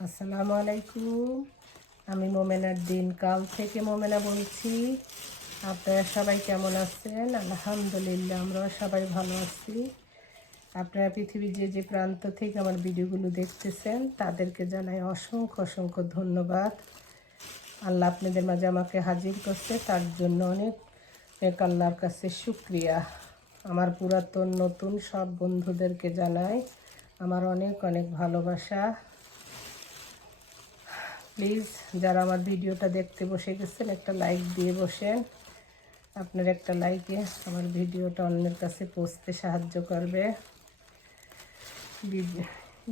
আসসালামু আলাইকুম। আমি মোমেনার দিন কাল থেকে মোমেনা বলছি। আপনারা সবাই কেমন আছেন? আলহামদুলিল্লাহ আমরা সবাই ভালো আছি। আপনারা পৃথিবীর যে যে প্রান্ত থেকে আমার ভিডিওগুলো দেখতেছেন, তাদেরকে জানাই অসংখ্য অসংখ্য ধন্যবাদ। আল্লাহ আপনাদের মাঝে আমাকে হাজির করছে, তার জন্য অনেক অনেক আল্লাহর কাছে শুক্রিয়া। আমার পুরাতন, নতুন সব বন্ধুদেরকে জানাই আমার অনেক অনেক ভালোবাসা। প্লিজ যারা আমার ভিডিওটা দেখতে বসে গেছেন, একটা লাইক দিয়ে বসেন আপনার একটা লাইকে আমার ভিডিওটা অন্যের কাছে পৌঁছতে সাহায্য করবে।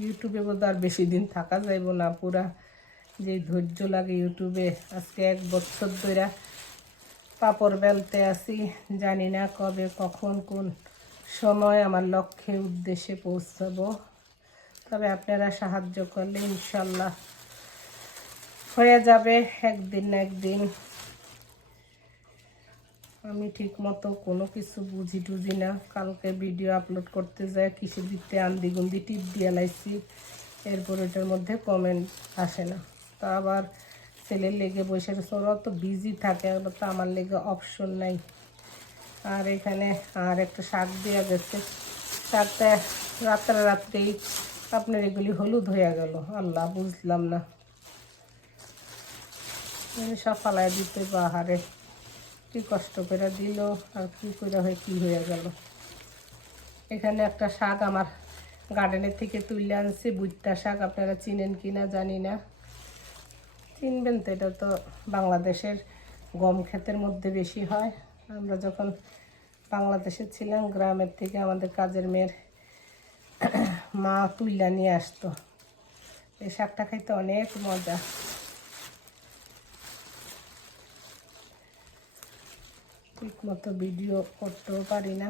ইউটিউবে বোধ আর বেশি দিন থাকা যাইব না, পুরা যে ধৈর্য লাগে ইউটিউবে আজকে এক বছর ধরে পাপড় বেলতে আসি জানি না কবে, কখন, কোন সময় আমার লক্ষ্যে, উদ্দেশ্যে পৌঁছাবো। তবে আপনারা সাহায্য করলে ইনশাল্লাহ হয়ে যাবে একদিন একদিন। আমি ঠিক মতো কোনো কিছু বুঝি টুঝি না। কালকে ভিডিও আপলোড করতে যায় কিছু দিতে আন্দি গুন্দি টিপ দিয়ে লাইছি। এরপর এটার মধ্যে কমেন্ট আসে না। তা আবার ছেলের লেগে বসে ওরা তো বিজি থাকে, আবার তো আমার লেগে অপশন নাই। আর এখানে আর একটা শাক দেওয়া গেছে। শাকটা রাত্রে রাত্রেই আপনার এগুলি হলুদ হয়ে গেল। আল্লাহ বুঝলাম না। সব ফালাই দিতে বাহারে। কি কষ্ট করে দিল, আর কি করে হয়ে, কি হয়ে গেল। এখানে একটা শাক আমার গার্ডেনের থেকে তুলে আনছি বুট্টা শাক, আপনারা চিনেন কি না জানি না। চিনবেন তো, এটা তো বাংলাদেশের গম ক্ষেতের মধ্যে বেশি হয়। আমরা যখন বাংলাদেশে ছিলাম, গ্রামের থেকে আমাদের কাজের মেয়ের মা তুইলা নিয়ে আসতো। এই শাকটা খাইতে অনেক মজা। ঠিক মতো ভিডিও করতেও পারি না।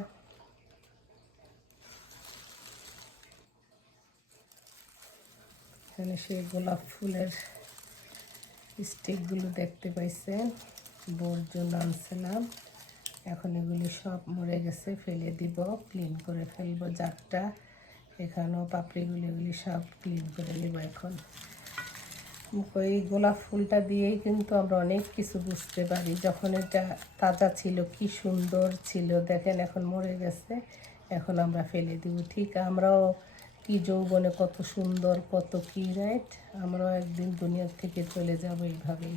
এখানে সেই গোলাপ ফুলের স্টিকগুলো দেখতে পাইছেন। বোর জন্য আনছিলাম এখন এগুলি সব মরে গেছে, ফেলে দিব ক্লিন করে ফেলব জারটা। এখানেও পাপড়িগুলি এগুলি সব ক্লিন করে নেব এখন। এই গোলাপ ফুলটা দিয়েই কিন্তু আমরা অনেক কিছু বুঝতে পারি। যখন এটা তাজা ছিল, কি সুন্দর ছিল, দেখেন এখন মরে গেছে, এখন আমরা ফেলে দিব। ঠিক আমরাও কি যৌবনে কত সুন্দর, কত কি রাইট আমরাও একদিন দুনিয়ার থেকে চলে যাব এইভাবেই।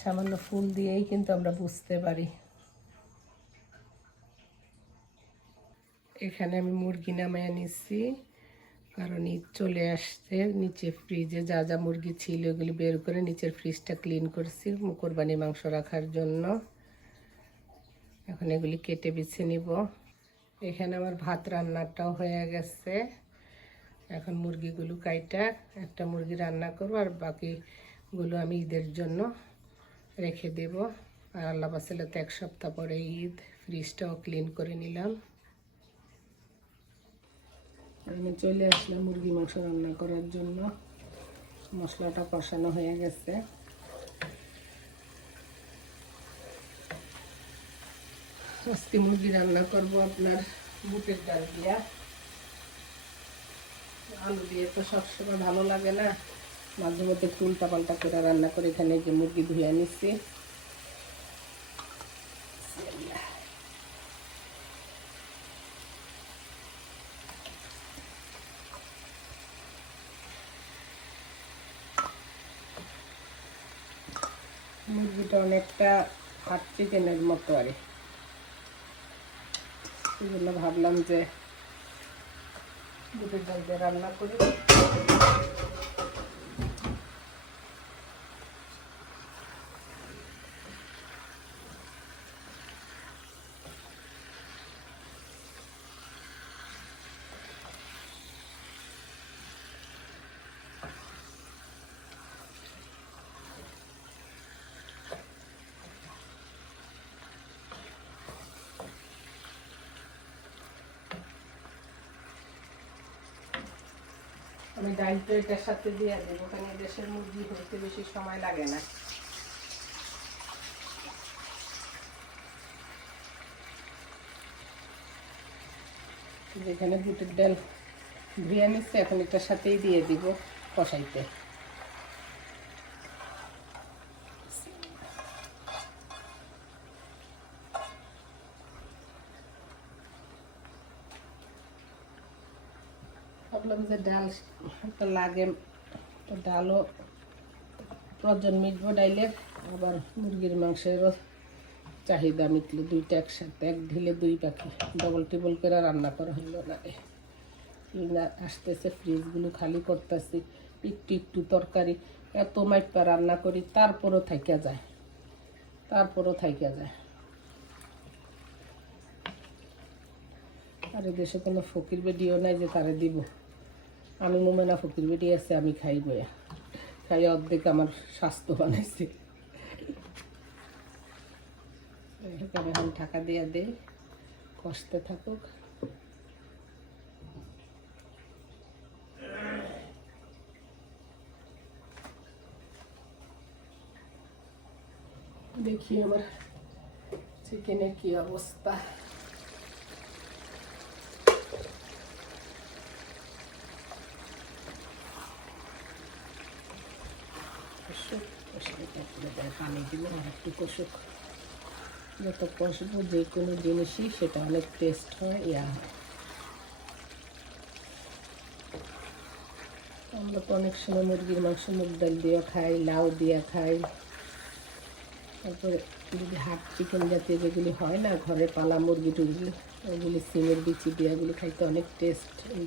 সামান্য ফুল দিয়েই কিন্তু আমরা বুঝতে পারি। এখানে আমি মুরগি নামায় নিচ্ছি কারণ ঈদ চলে আসছে নিচে ফ্রিজে যা যা মুরগি ছিল ওগুলি বের করে নিচের ফ্রিজটা ক্লিন করছি কোরবানি মাংস রাখার জন্য। এখন এগুলি কেটে বেছে নিব। এখানে আমার ভাত রান্নাটাও হয়ে গেছে। এখন মুরগিগুলো কাইটা, একটা মুরগি রান্না করব আর বাকিগুলো আমি ঈদের জন্য রেখে দেব। আর আল্লাহ বাসালে তো এক সপ্তাহ পরে ঈদ ফ্রিজটাও ক্লিন করে নিলাম। আমি চলে আসলাম মুরগি মাংস রান্না করার জন্য। মশলাটা কষানো হয়ে গেছে। আজকে মুরগি রান্না করব আপনার বুটের ডাল দিয়া। আলু দিয়ে তো সবসময় ভালো লাগে না। মাঝে মধ্যে উল্টা পাল্টা করে রান্না করে এখানে যে মুরগি ধুয়ে নিচ্ছি। মুরগিটা অনেকটা হাট চিকেনের মতো আর। জন্য ভাবলাম যে দুটো জল দিয়ে রান্না করি। আমি ডালটা এটার সাথে দিয়ে দেবো, কারণ দেশের মুরগি হইতে বেশি সময় লাগে না। যেখানে বুটের ডাল ধুয়ে নিচ্ছে, এখন এটার সাথেই দিয়ে দিব কষাইতে। ভাবলাম যে ডাল একটা লাগে তো ডালও। প্রয়োজন মিটবো ডাইলের আবার মুরগির মাংসেরও চাহিদা মিটলো দুইটা একসাথে, এক ঢিলে দুই পাখি। ডবল টেবল করে রান্না করা হইল না আসতেছে, ফ্রিজগুলো খালি করতেছি, একটু একটু তরকারি, এত মাইপা রান্না করি, তারপরও থাইকা যায়। তারপরও থাইকা যায়। আর দেশে কোনো ফকির বেডিও নাই যে তারে দিব। আমি মনে না ফকির বেডি আছে, আমি খাই বয়া খাই অর্ধেক আমার স্বাস্থ্য বানাইছে। এখানে ঢাকা দিয়া দে কষ্টে থাকুক। দেখি আমার চিকেনের কি অবস্থা কষুক কষলে তারপরে তার পানি দিব আর একটু কষুক যত কষবো যে কোনো জিনিসই সেটা অনেক টেস্ট হয় ইয়া হয় আমরা তো অনেক সময় মুরগির মাংস মুগ ডাল দিয়ে খাই লাউ দিয়ে খাই তারপরে যদি হাট চিকেন জাতীয় যেগুলি হয় না ঘরে পালা মুরগি টুরগি ওগুলি সিমের বিচি দিয়ে এগুলি খাইতে অনেক টেস্ট এই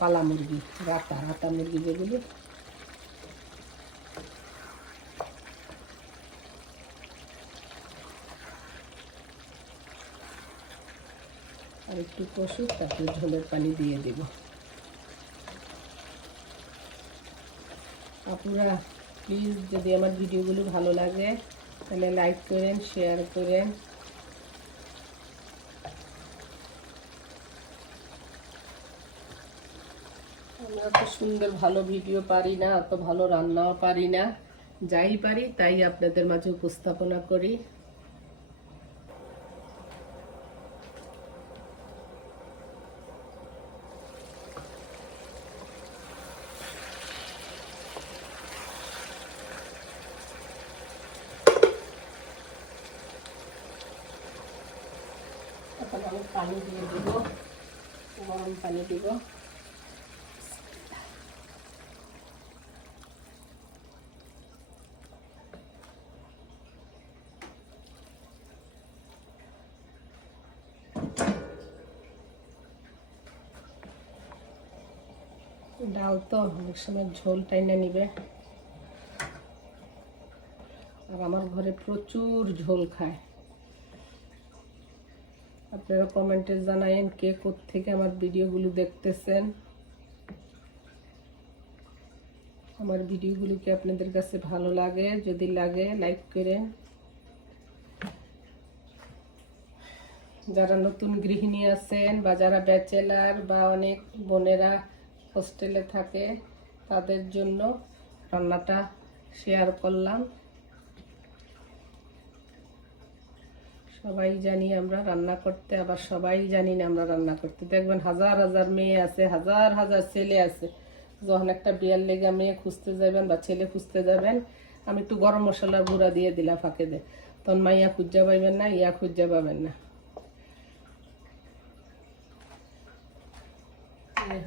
পালা মুরগি রাতা রাতা মুরগি যেগুলি আর একটু কষুক, তারপরে ঝোলের পানি দিয়ে দেব। আপনারা প্লিজ যদি আমার ভিডিওগুলো ভালো লাগে, তাহলে লাইক করেন শেয়ার করেন। আমরা অত সুন্দর ভালো ভিডিও পারি না অত ভালো রান্নাও পারি না। যাই পারি, তাই আপনাদের মাঝে উপস্থাপনা করি। এখন পানি দিয়ে দিব গরম পানি দিব ডাল তো অনেক সময় ঝোল টাইনা নিবে। আর আমার ঘরে প্রচুর ঝোল খায়। আপনারা কমেন্টে জানায়েন কে থেকে আমার ভিডিওগুলো দেখতেছেন। আমার ভিডিওগুলো কি আপনাদের কাছে ভালো লাগে? যদি লাগে লাইক করেন। যারা নতুন গৃহিণী আছেন বা যারা ব্যাচেলার বা অনেক বোনেরা হোস্টেলে থাকে, তাদের জন্য রান্নাটা শেয়ার করলাম। সবাই জানি আমরা রান্না করতে, আবার সবাই জানি না আমরা রান্না করতে। দেখবেন হাজার হাজার মেয়ে আছে, হাজার হাজার ছেলে আছে। যখন একটা বিয়ার লেগে মেয়ে খুঁজতে যাবেন বা ছেলে খুঁজতে যাবেন, আমি একটু গরম মশলার গুঁড়া দিয়ে দিলাম ফাঁকে দে তখন মাইয়া খুঁজা পাইবেন না, ইয়া খুঁজা পাবেন না।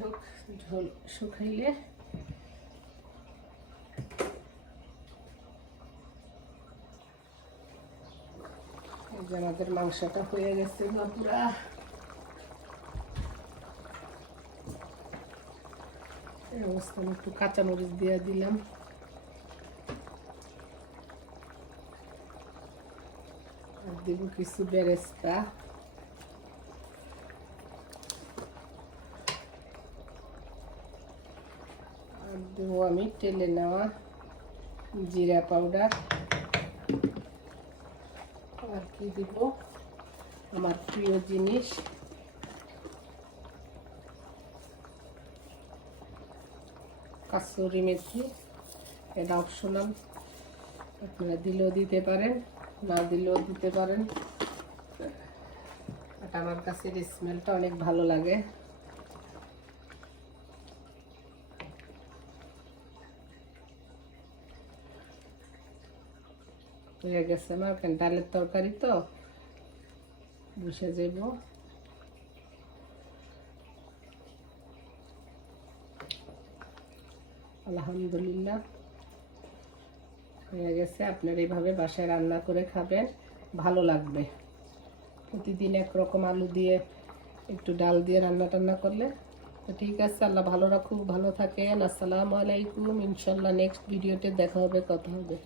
হোক, ঝোল শুকাইলে যে আমাদের মাংসটা হয়ে গেছে পুরা এই একটু কাঁচামরিচ দিয়ে দিলাম। আর দেব কিছু বেরেস্তা। আর দেবো আমি তেলে নেওয়া জিরা পাউডার। কি দিব আমার প্রিয় জিনিস কাসুরি মেথি এটা অপশনাল আপনারা দিলেও দিতে পারেন, না দিলেও দিতে পারেন। এটা আমার কাছে স্মেলটা অনেক ভালো লাগে। হয়ে গেছে আমার কেন ডালের তরকারি তো। বসে যাব আলহামদুলিল্লাহ। হয়ে গেছে, আপনার এইভাবে বাসায় রান্না করে খাবেন, ভালো লাগবে। প্রতিদিন একরকম আলু দিয়ে একটু ডাল দিয়ে রান্না টান্না করলে। তো ঠিক আছে, আল্লাহ ভালো রাখুক, ভালো থাকেন। আসসালামু আলাইকুম, ইনশাল্লাহ নেক্সট ভিডিওতে দেখা হবে, কথা হবে।